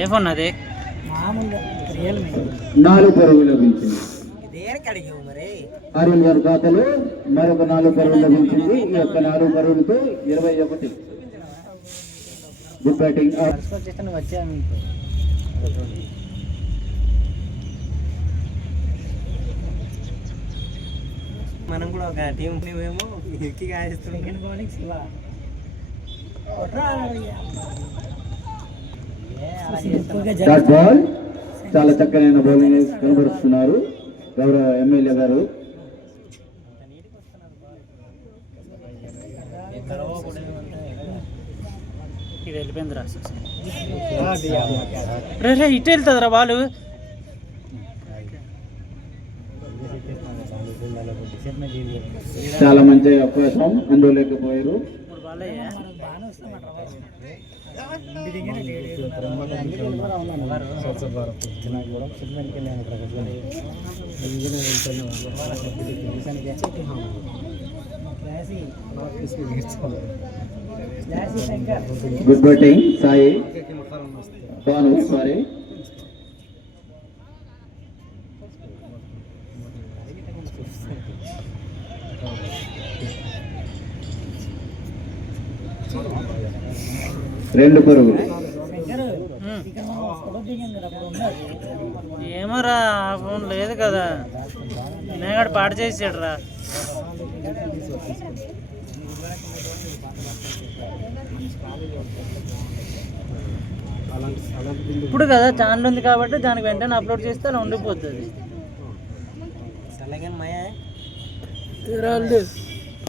ఏ phone అది? 4 పరుగులు లభించింది. అరుణ్ గారి ఖాతాలో మరొక 4 పరుగులు లభించింది. ఈ యొక్క 4 పరుగులతో 21. Good batting. మనం కూడా ఒక టీం మేమో ఎక్కి కాయిస్తున్నాం. బాల్ చాలా చక్కనైన బౌలింగ్ కనబరుస్తున్నారు గౌరవ ఎమ్మెల్యే గారు. ఇది వెళ్ళిపోయిందిరా. రే ఇటు వెళ్తుందిరా బాలు. చాలా మంచి అవకాశం అందులేకపోయారు. Good batting Sai Bhanu. సారీ రెండు పరుగులు. ఏమోరా ఫోన్ లేదు కదా, నేగాడు పాడు చేసాడు రా. ఇప్పుడు కదా ఛానల్ ఉంది కాబట్టి దానికి వెంటనే అప్లోడ్ చేస్తే అలా ఉండిపోతుంది.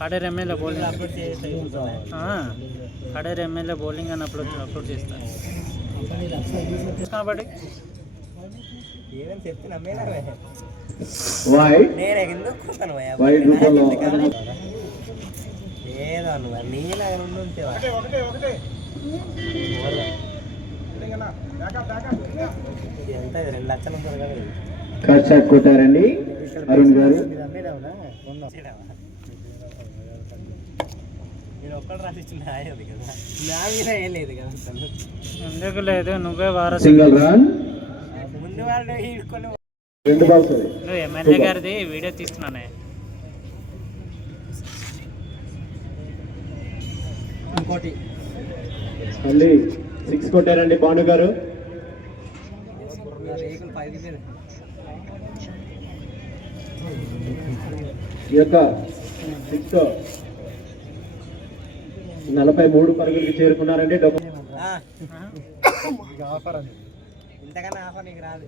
Paderu MLA bowling Paderu MLA bowling అని అప్లోడ్ చేస్తాను కాబట్టి కట్ షాట్ కొట్టారండి అరుణ్ గారు. ఎందుకు లేదు, నువ్వే వారసు. Single run. నువ్వు ఎమ్మెల్యే గారిది వీడియో తీస్తున్నానే. మళ్ళీ 6 కొట్టారండి భాను గారు. ఈ యొక్క 6 43 పరుగులకి చేరుకున్నారండి. ఇంతకన్నా ఆఫర్ నీకు రాదు.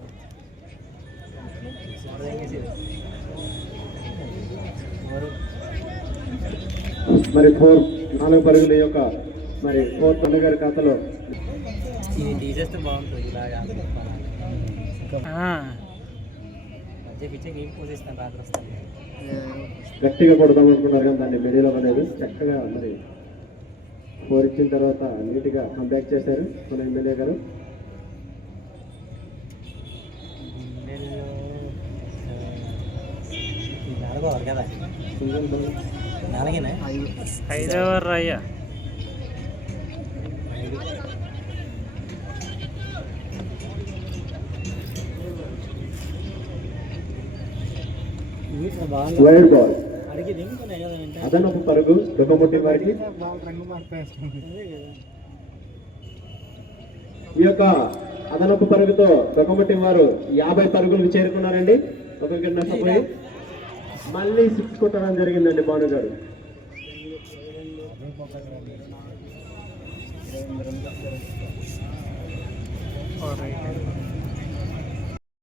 మరి 4 పరుగుల యొక్క మరి 4 గారి ఖాతాలో ఇది తీసేస్తే బాగుంటుంది. ఇలాగా ఏం పోసేస్తాను రాత్రి వస్తాను. గట్టిగా కొడదాం అనుకున్నారు కానీ దాన్ని మిడిలో అనేది చక్కగా మరి 4 ఇచ్చిన తర్వాత నీట్గా కంబ్యాక్ చేశారు మన ఎమ్మెల్యే గారు. కదా 5వ ఓవర్ అయ్యా. వైడ్ బాల్ అదనపు పరుగు డొక్కముట్టి వారికి. ఈ యొక్క అదనపు పరుగుతో డొక్కముట్టి వారు 50 పరుగులకు చేరుకున్నారండి. ఒక వికెట్ నష్టపోయి మళ్ళీ 6 కొట్టడం జరిగిందండి భాను గారు.